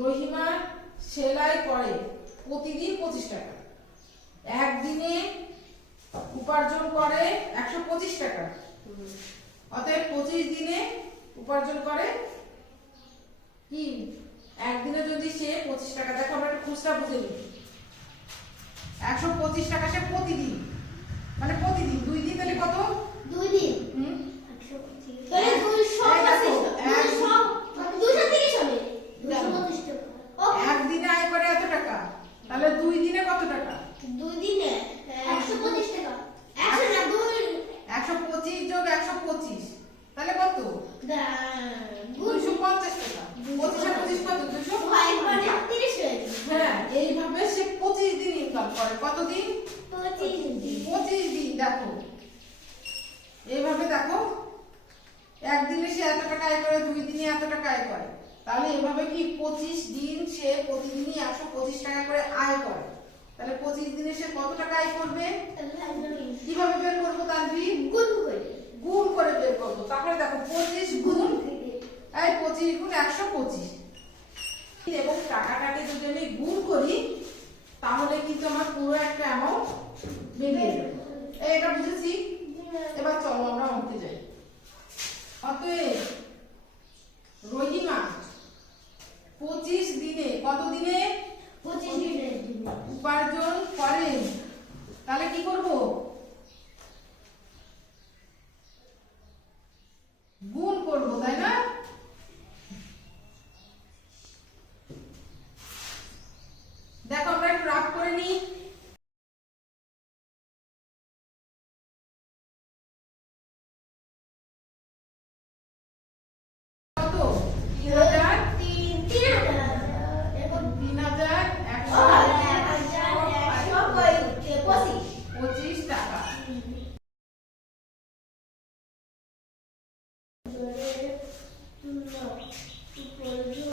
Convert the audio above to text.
রহিমা সেলাই করে প্রতিদিন 25 টাকা, একদিনে উপার্জন করে 125 টাকা, অতএব 25 দিনে উপার্জন করে কি, একদিনে যদি সে 25 টাকা, দেখো আমরা একটা খুচরা বুঝে নিই, 125 টাকা সে প্রতিদিন, মানে প্রতিদিন 2 দিন, তাহলে কত, 2 দিন 125 তাহলে 230 হবে, 225 টাকা। একদিনে আয় করে এত টাকা, তাহলে 2 দিনে কত টাকা, 2 দিনে 125 টাকা। 100 না 125 যোগ 125 তাহলে কত, 250 টাকা। 25 আর 25 কত, 200, মানে 30 হয়ে যাবে। হ্যাঁ, এইভাবে সে 25 দিন ইনকাম করে। কত দিন, 25 দিন। 25 দিন। দেখো এইভাবে, দেখো একদিনে সে এত টাকা আয় করে, 2 দিনে এত টাকা আয় করে, তাহলে এভাবে কি 25 দিন সে প্রতিদিনই 125 টাকা করে আয় করে, তাহলে 25 দিনে সে কত টাকা আয় করবে, কিভাবে বের করবো তানভীর, গুণ করে বের করবো। তাহলে দেখো 25 গুণ, এই 25 গুণ 125, এবং টাকাটাকে যদি আমি গুণ করি তাহলে কিন্তু আমার পুরো একটা অ্যামাউন্ট বেরিয়ে যাবে। এটা বুঝেছি। এবার চলো আমরা অঙ্কে যাই। অতএব রহিমা 25 দিনে, কত দিনে, 25 দিনে উপার্জন করে, তাহলে কি করব, গুণ করব, তাই না। দেখো আমরা একটু রাগ করে নিই।